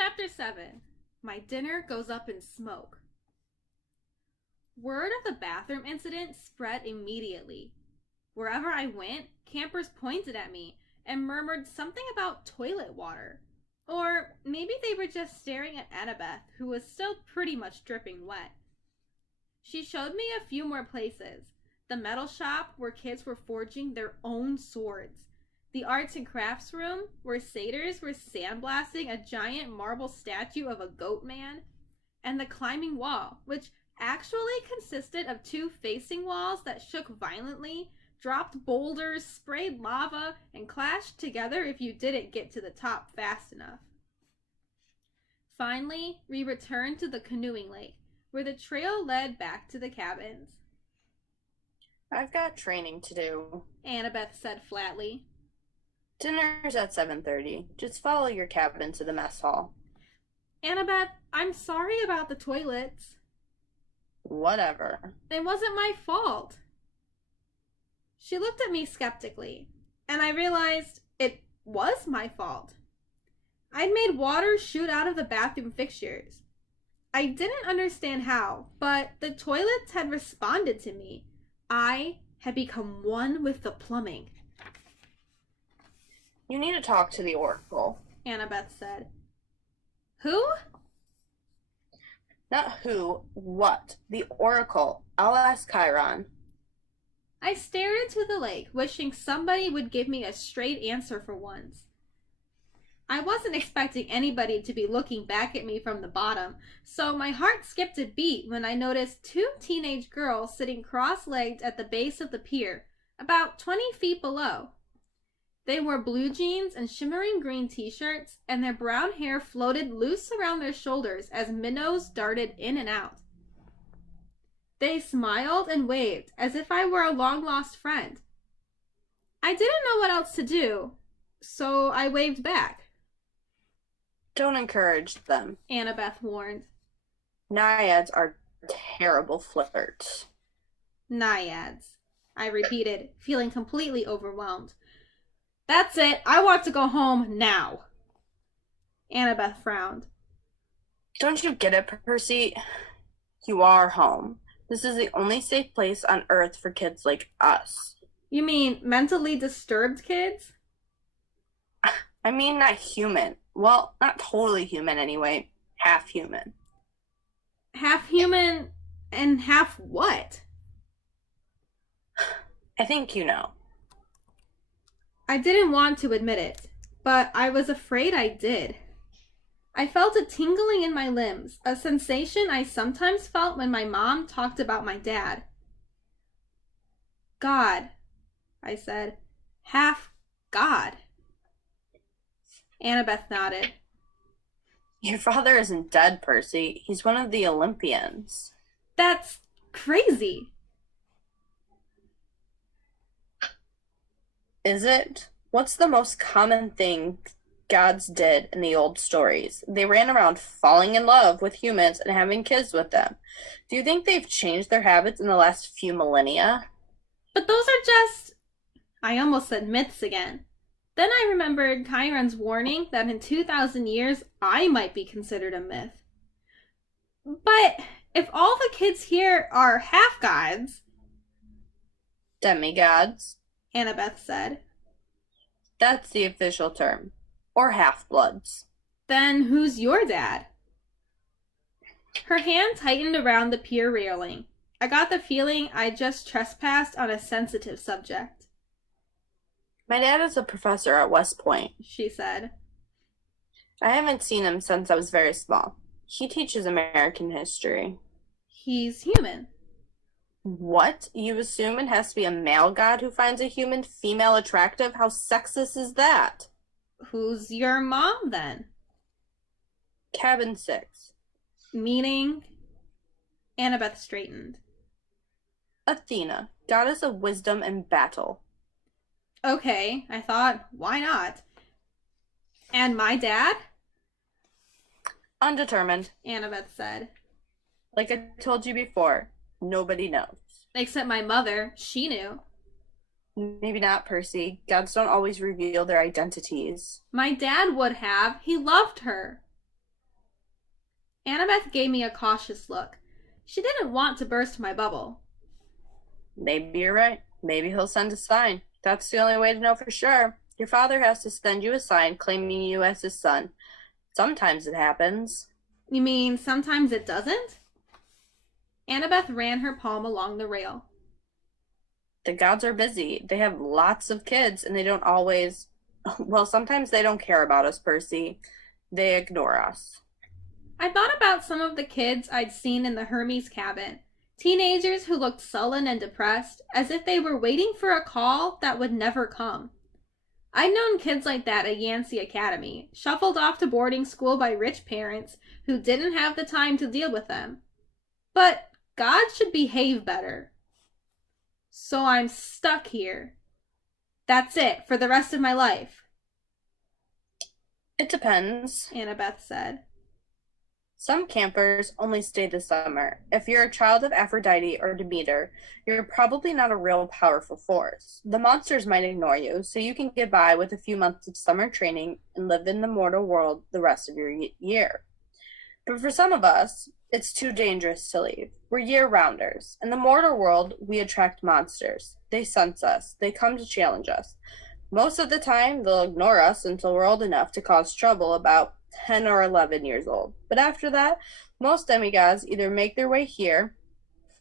Chapter 7. My dinner goes up in smoke. Word of the bathroom incident spread immediately. Wherever I went, campers pointed at me and murmured something about toilet water. Or maybe they were just staring at Annabeth, who was still pretty much dripping wet. She showed me a few more places. The metal shop where kids were forging their own swords. The arts and crafts room where satyrs were sandblasting a giant marble statue of a goat man. And the climbing wall, which actually consisted of two facing walls that shook violently, dropped boulders, sprayed lava, and clashed together if you didn't get to the top fast enough. Finally, we returned to the canoeing lake, where the trail led back to the cabins. I've got training to do. Annabeth said flatly. Dinner's at 7:30. Just follow your cabin to the mess hall. Annabeth, I'm sorry about the toilets. Whatever. It wasn't my fault. She looked at me skeptically, and I realized it was my fault. I'd made water shoot out of the bathroom fixtures. I didn't understand how, but the toilets had responded to me. I had become one with the plumbing. You need to talk to the Oracle. Annabeth said. Who? Not who, what. The Oracle. I'll ask Chiron. I stared into the lake, wishing somebody would give me a straight answer for once. I wasn't expecting anybody to be looking back at me from the bottom, so my heart skipped a beat when I noticed two teenage girls sitting cross-legged at the base of the pier, about 20 feet below. They wore blue jeans and shimmering green t-shirts, and their brown hair floated loose around their shoulders as minnows darted in and out. They smiled and waved as if I were a long-lost friend. I didn't know what else to do, so I waved back. Don't encourage them. Annabeth warned. Naiads are terrible flirts. Naiads, I repeated, feeling completely overwhelmed. That's it. I want to go home now. Annabeth frowned. Don't you get it, Percy? You are home. This is the only safe place on Earth for kids like us. You mean mentally disturbed kids? I mean, not human. Well, not totally human anyway. Half human. Half human and half what? I think you know. I didn't want to admit it, but I was afraid I did. I felt a tingling in my limbs, a sensation I sometimes felt when my mom talked about my dad. God, I said. Half God. Annabeth nodded. Your father isn't dead, Percy. He's one of the Olympians. That's crazy. Is it? What's the most common thing gods did in the old stories? They ran around falling in love with humans and having kids with them. Do you think they've changed their habits in the last few millennia? But those are just... I almost said myths again. Then I remembered Chiron's warning that in 2,000 years, I might be considered a myth. But if all the kids here are half-gods... Demigods. Annabeth said. That's the official term. Or half-bloods. Then who's your dad? Her hand tightened around the pier railing. I got the feeling I just trespassed on a sensitive subject. My dad is a professor at West Point, she said. I haven't seen him since I was very small. He teaches American history. He's human. What? You assume it has to be a male god who finds a human female attractive? How sexist is that? Who's your mom, then? Cabin 6. Meaning? Annabeth straightened. Athena, goddess of wisdom and battle. Okay, I thought, why not? And my dad? Undetermined. Annabeth said. Like I told you before, nobody knows. Except my mother. She knew. Maybe not, Percy. Gods don't always reveal their identities. My dad would have. He loved her. Annabeth gave me a cautious look. She didn't want to burst my bubble. Maybe you're right. Maybe he'll send a sign. That's the only way to know for sure. Your father has to send you a sign claiming you as his son. Sometimes it happens. You mean sometimes it doesn't? Annabeth ran her palm along the rail. The gods are busy. They have lots of kids, and they don't always. Well, sometimes they don't care about us, Percy. They ignore us. I thought about some of the kids I'd seen in the Hermes cabin. Teenagers who looked sullen and depressed, as if they were waiting for a call that would never come. I'd known kids like that at Yancey Academy, shuffled off to boarding school by rich parents who didn't have the time to deal with them. But God should behave better. So I'm stuck here. That's it for the rest of my life, It depends. Annabeth said. Some campers only stay the summer. If you're a child of Aphrodite or Demeter, you're probably not a real powerful force. The monsters might ignore you, so you can get by with a few months of summer training and live in the mortal world the rest of your year. But for some of us, it's too dangerous to leave. We're year-rounders. In the mortal world, we attract monsters. They sense us. They come to challenge us. Most of the time, they'll ignore us until we're old enough to cause trouble, about 10 or 11 years old. But after that, most demigods either make their way here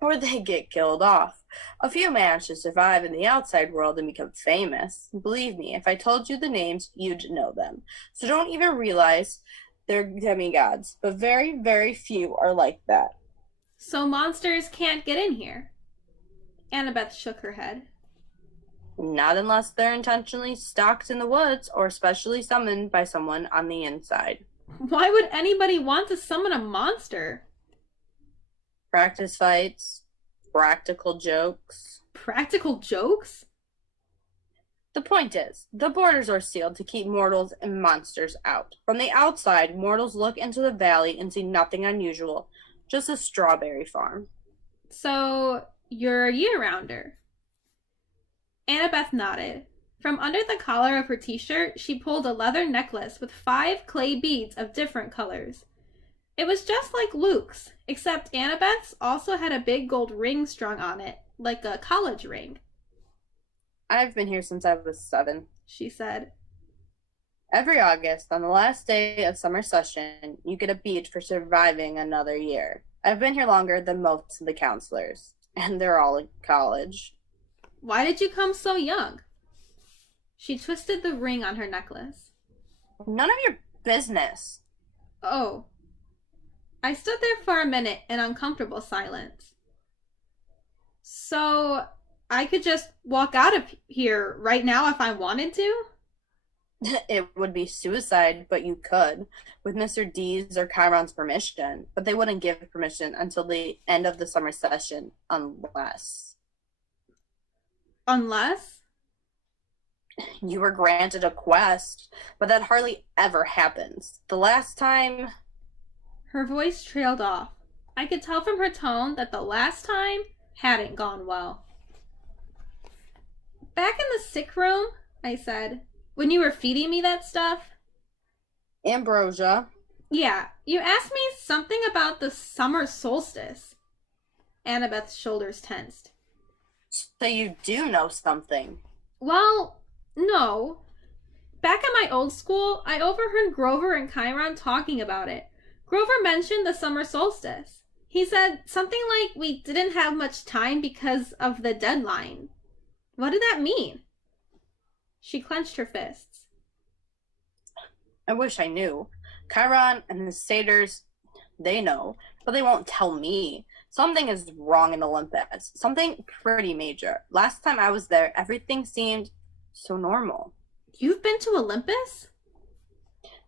or they get killed off. A few manage to survive in the outside world and become famous. Believe me, if I told you the names, you'd know them. So don't even realize they're demigods, but very, very few are like that. So monsters can't get in here. Annabeth shook her head. Not unless they're intentionally stalked in the woods or specially summoned by someone on the inside. Why would anybody want to summon a monster? Practice fights, practical jokes. Practical jokes? The point is, the borders are sealed to keep mortals and monsters out. From the outside, mortals look into the valley and see nothing unusual, just a strawberry farm. So, you're a year-rounder. Annabeth nodded. From under the collar of her t-shirt, she pulled a leather necklace with 5 clay beads of different colors. It was just like Luke's, except Annabeth's also had a big gold ring strung on it, like a college ring. I've been here since I was 7, she said. Every August, on the last day of summer session, you get a bead for surviving another year. I've been here longer than most of the counselors, and they're all in college. Why did you come so young? She twisted the ring on her necklace. None of your business. Oh. I stood there for a minute in uncomfortable silence. So, I could just walk out of here right now if I wanted to? It would be suicide, but you could, with Mr. D's or Chiron's permission. But they wouldn't give permission until the end of the summer session, unless Unless? you were granted a quest. But that hardly ever happens. The last time... Her voice trailed off. I could tell from her tone that the last time hadn't gone well. Back in the sick room, I said, when you were feeding me that stuff. Ambrosia. Yeah, you asked me something about the summer solstice. Annabeth's shoulders tensed. So you do know something. Well, no. Back at my old school, I overheard Grover and Chiron talking about it. Grover mentioned the summer solstice. He said something like we didn't have much time because of the deadline. What did that mean? She clenched her fists. I wish I knew. Chiron and the satyrs, they know, but they won't tell me. Something is wrong in Olympus. Something pretty major. Last time I was there, everything seemed so normal. You've been to Olympus?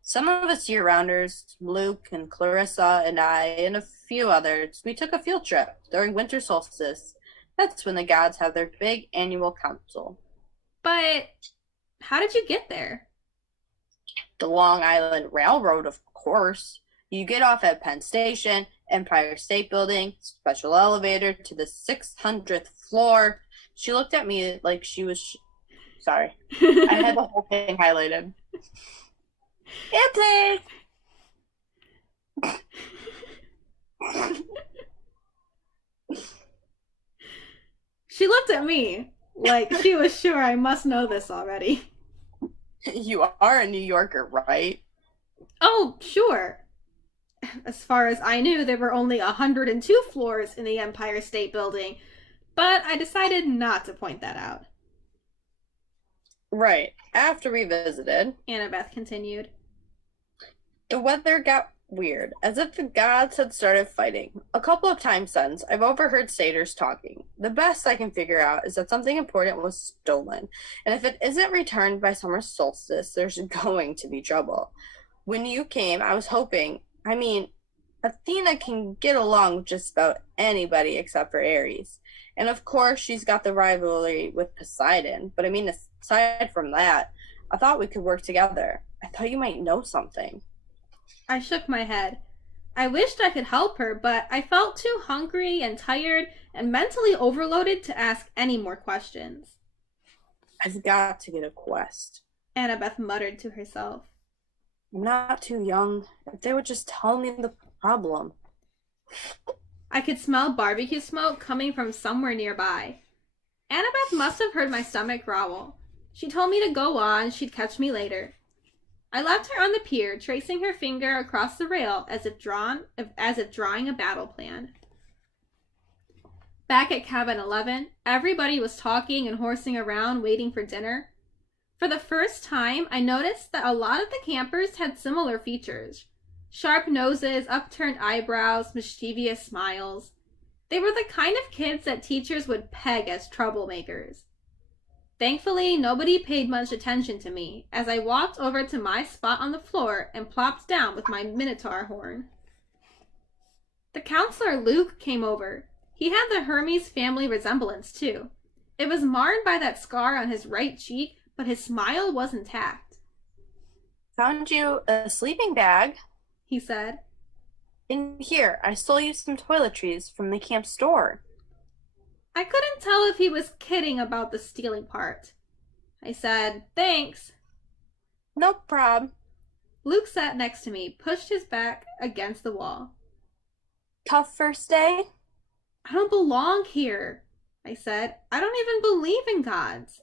Some of us year-rounders, Luke and Clarissa and I and a few others, we took a field trip during winter solstice. That's when the gods have their big annual council. But how did you get there? The Long Island Railroad, of course. You get off at Penn Station, Empire State Building, special elevator to the 600th floor. She looked at me like she was... Sorry. I had the whole thing highlighted. Antique! looked at me like she was sure I must know this already. You are a New Yorker, right? Oh, sure. As far as I knew, there were only 102 floors in the Empire State Building, but I decided not to point that out. Right. After we visited, Annabeth continued. the weather got weird, as if the gods had started fighting. A couple of times since, I've overheard satyrs talking. The best I can figure out is that something important was stolen, and if it isn't returned by summer solstice, there's going to be trouble. When you came, I was hoping, Athena can get along with just about anybody except for Ares. And of course, she's got the rivalry with Poseidon, but aside from that, I thought we could work together. I thought you might know something. I shook my head. I wished I could help her, but I felt too hungry and tired and mentally overloaded to ask any more questions. I've got to get a quest. Annabeth muttered to herself. I'm not too young. If they would just tell me the problem. I could smell barbecue smoke coming from somewhere nearby. Annabeth must have heard my stomach growl. She told me to go on, she'd catch me later. I left her on the pier, tracing her finger across the rail as if drawing a battle plan. Back at cabin 11, everybody was talking and horsing around waiting for dinner. For the first time, I noticed that a lot of the campers had similar features. Sharp noses, upturned eyebrows, mischievous smiles. They were the kind of kids that teachers would peg as troublemakers. Thankfully, nobody paid much attention to me as I walked over to my spot on the floor and plopped down with my minotaur horn. The counselor Luke came over. He had the Hermes family resemblance too. It was marred by that scar on his right cheek, but his smile was intact. Found you a sleeping bag, he said. In here, I stole you some toiletries from the camp store. I couldn't tell if he was kidding about the stealing part. I said, thanks. No prob. Luke sat next to me, pushed his back against the wall. Tough first day? I don't belong here, I said. I don't even believe in gods.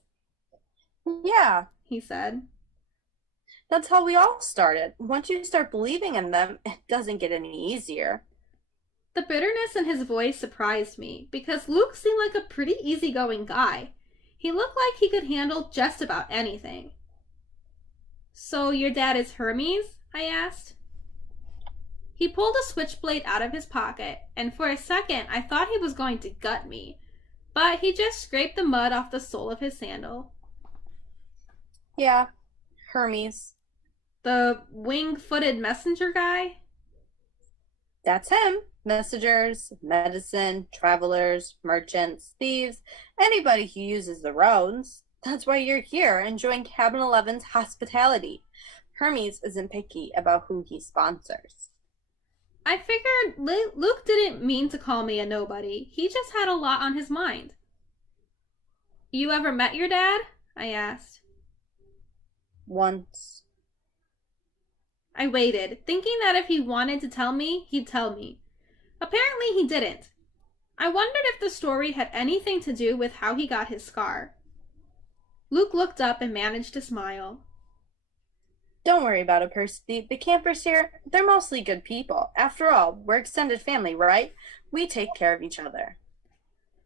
Yeah, he said. That's how we all started. Once you start believing in them, it doesn't get any easier. The bitterness in his voice surprised me, because Luke seemed like a pretty easygoing guy. He looked like he could handle just about anything. So your dad is Hermes? I asked. He pulled a switchblade out of his pocket, and for a second I thought he was going to gut me, but he just scraped the mud off the sole of his sandal. Yeah, Hermes. The wing-footed messenger guy? That's him. Messengers, medicine, travelers, merchants, thieves, anybody who uses the roads. That's why you're here, enjoying Cabin 11's hospitality. Hermes isn't picky about who he sponsors. I figured Luke didn't mean to call me a nobody. He just had a lot on his mind. You ever met your dad? I asked. Once. I waited, thinking that if he wanted to tell me, he'd tell me. Apparently he didn't. I wondered if the story had anything to do with how he got his scar. Luke looked up and managed to smile. Don't worry about it, Percy. The campers here, they're mostly good people. After all, we're extended family, right? We take care of each other.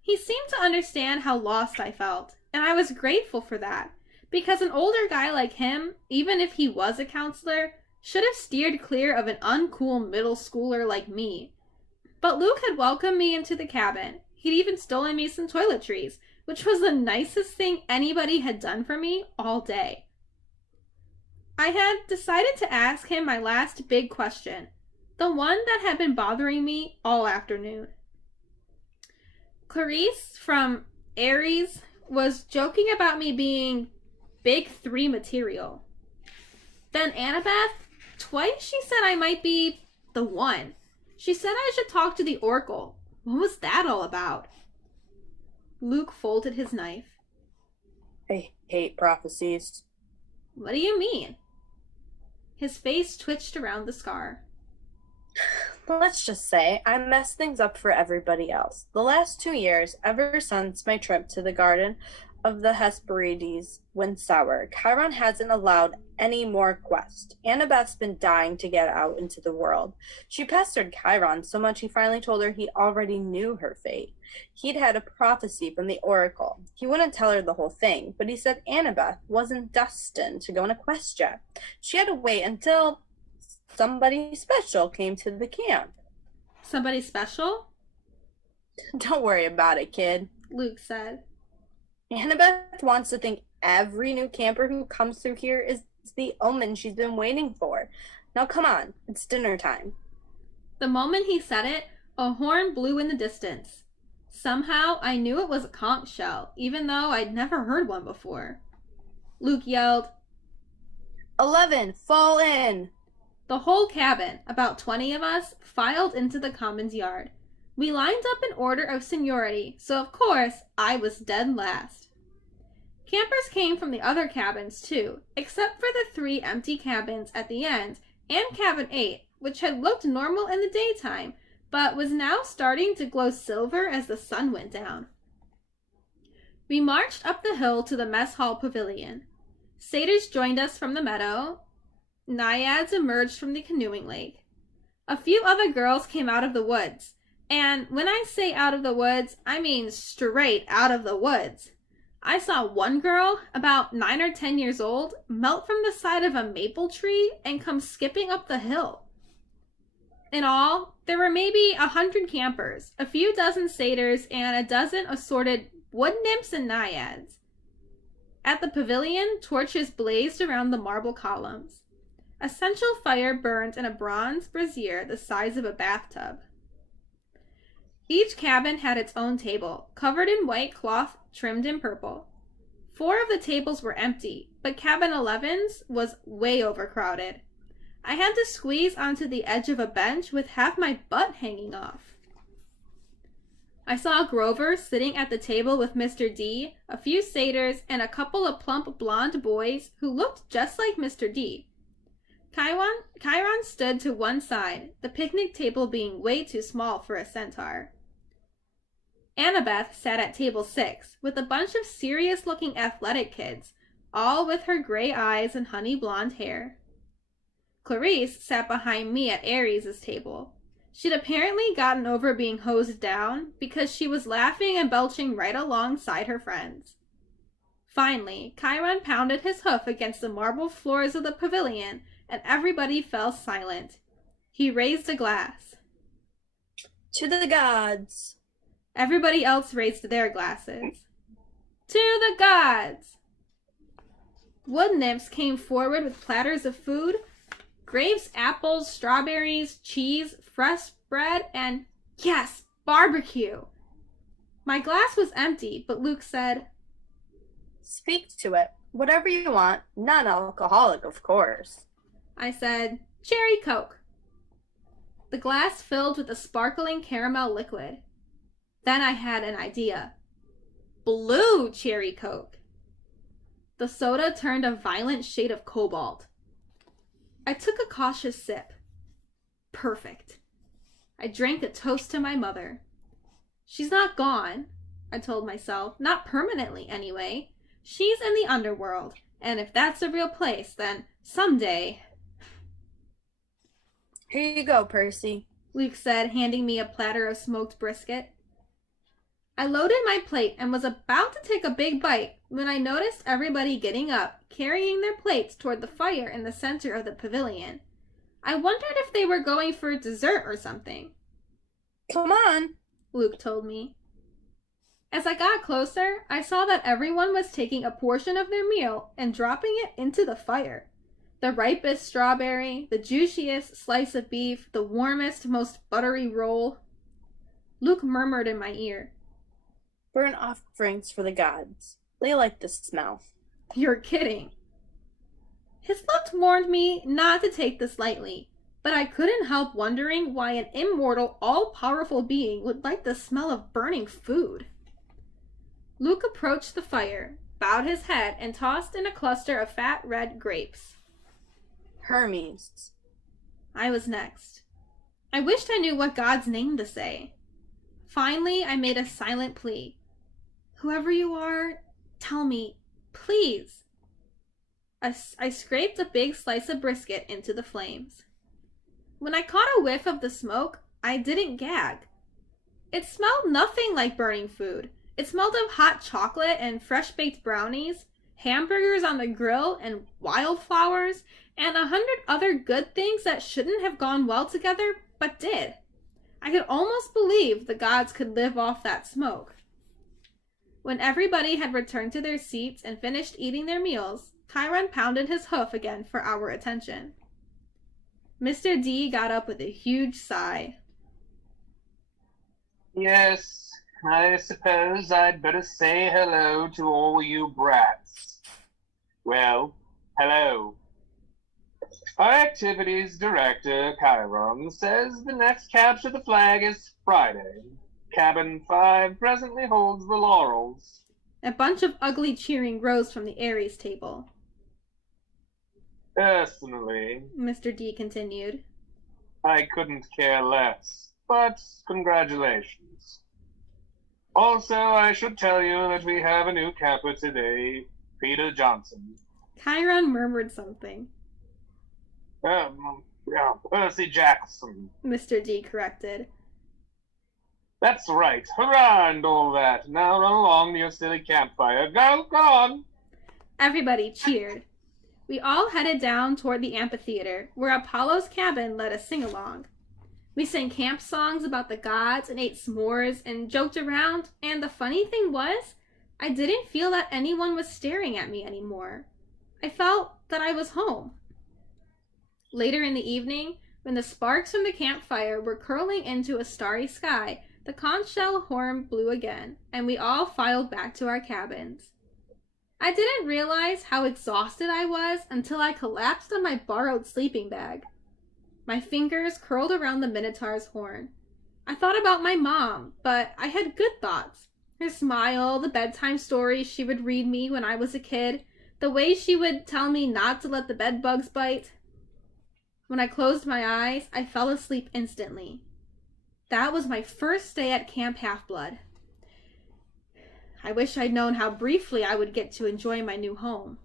He seemed to understand how lost I felt, and I was grateful for that, because an older guy like him, even if he was a counselor, should have steered clear of an uncool middle schooler like me. But Luke had welcomed me into the cabin. He'd even stolen me some toiletries, which was the nicest thing anybody had done for me all day. I had decided to ask him my last big question, the one that had been bothering me all afternoon. Clarice from Ares was joking about me being big 3 material. Then Annabeth, twice she said I might be the one. She said I should talk to the Oracle. What was that all about? Luke folded his knife. I hate prophecies. What do you mean? His face twitched around the scar. Let's just say I messed things up for everybody else. The last 2 years, ever since my trip to the Garden of the Hesperides went sour, Chiron hasn't allowed any more quests. Annabeth's been dying to get out into the world. She pestered Chiron so much he finally told her he already knew her fate. He'd had a prophecy from the oracle. He wouldn't tell her the whole thing, but he said Annabeth wasn't destined to go on a quest yet. She had to wait until somebody special came to the camp. Somebody special? Don't worry about it, kid. Luke said. Annabeth wants to think every new camper who comes through here is the omen she's been waiting for. Now come on, it's dinner time. The moment he said it, a horn blew in the distance. Somehow, I knew it was a conch shell, even though I'd never heard one before. Luke yelled, 11, fall in! The whole cabin, about 20 of us, filed into the commons yard. We lined up in order of seniority, so of course, I was dead last. Campers came from the other cabins too, except for the 3 empty cabins at the end and cabin 8, which had looked normal in the daytime, but was now starting to glow silver as the sun went down. We marched up the hill to the mess hall pavilion. Satyrs joined us from the meadow. Naiads emerged from the canoeing lake. A few other girls came out of the woods. And when I say out of the woods, I mean straight out of the woods. I saw one girl, about 9 or 10 years old, melt from the side of a maple tree and come skipping up the hill. In all, there were maybe 100 campers, a few dozen satyrs, and a dozen assorted wood nymphs and naiads. At the pavilion, torches blazed around the marble columns. A central fire burned in a bronze brazier the size of a bathtub. Each cabin had its own table, covered in white cloth trimmed in purple. 4 of the tables were empty, but cabin 11's was way overcrowded. I had to squeeze onto the edge of a bench with half my butt hanging off. I saw Grover sitting at the table with Mr. D, a few satyrs, and a couple of plump blonde boys who looked just like Mr. D. Chiron stood to one side, the picnic table being way too small for a centaur. Annabeth sat at table 6, with a bunch of serious-looking athletic kids, all with her gray eyes and honey blonde hair. Clarice sat behind me at Aries' table. She'd apparently gotten over being hosed down because she was laughing and belching right alongside her friends. Finally, Chiron pounded his hoof against the marble floors of the pavilion, and everybody fell silent. He raised a glass. To the gods! Everybody else raised their glasses. To the gods! Wood nymphs came forward with platters of food, grapes, apples, strawberries, cheese, fresh bread, and, yes, barbecue. My glass was empty, but Luke said, Speak to it. Whatever you want, non-alcoholic, of course. I said, cherry Coke. The glass filled with a sparkling caramel liquid. Then I had an idea. Blue cherry Coke. The soda turned a violent shade of cobalt. I took a cautious sip. Perfect. I drank a toast to my mother. She's not gone, I told myself. Not permanently, anyway. She's in the underworld, and if that's a real place, then someday... Here you go, Percy, Luke said, handing me a platter of smoked brisket. I loaded my plate and was about to take a big bite when I noticed everybody getting up, carrying their plates toward the fire in the center of the pavilion. I wondered if they were going for dessert or something. Come on, Luke told me. As I got closer, I saw that everyone was taking a portion of their meal and dropping it into the fire. The ripest strawberry, the juiciest slice of beef, the warmest, most buttery roll. Luke murmured in my ear, Burnt offerings for the gods. They like the smell. You're kidding. His look warned me not to take this lightly, but I couldn't help wondering why an immortal, all-powerful being would like the smell of burning food. Luke approached the fire, bowed his head, and tossed in a cluster of fat red grapes. Hermes. I was next. I wished I knew what God's name to say. Finally, I made a silent plea. Whoever you are, tell me, please. I scraped a big slice of brisket into the flames. When I caught a whiff of the smoke, I didn't gag. It smelled nothing like burning food. It smelled of hot chocolate and fresh-baked brownies, hamburgers on the grill, and wildflowers, and 100 other good things that shouldn't have gone well together, but did. I could almost believe the gods could live off that smoke. When everybody had returned to their seats and finished eating their meals, Chiron pounded his hoof again for our attention. Mr. D got up with a huge sigh. Yes, I suppose I'd better say hello to all you brats. Well, hello. Our activities director, Chiron, says the next capture the flag is Friday. Cabin 5 presently holds the laurels. A bunch of ugly cheering rose from the Aries table. Personally, Mr. D continued, I couldn't care less, but congratulations. Also, I should tell you that we have a new capper today, Peter Johnson. Chiron murmured something. Percy Jackson. Mr. D corrected. That's right. Hurrah and all that. Now run along to your silly campfire. Go on. Everybody cheered. We all headed down toward the amphitheater, where Apollo's cabin let us sing along. We sang camp songs about the gods and ate s'mores and joked around, and the funny thing was, I didn't feel that anyone was staring at me anymore. I felt that I was home. Later in the evening, when the sparks from the campfire were curling into a starry sky, the conch shell horn blew again, and we all filed back to our cabins. I didn't realize how exhausted I was until I collapsed on my borrowed sleeping bag. My fingers curled around the Minotaur's horn. I thought about my mom, but I had good thoughts. Her smile, the bedtime stories she would read me when I was a kid, the way she would tell me not to let the bed bugs bite. When I closed my eyes, I fell asleep instantly. That was my first day at Camp Half-Blood. I wish I'd known how briefly I would get to enjoy my new home.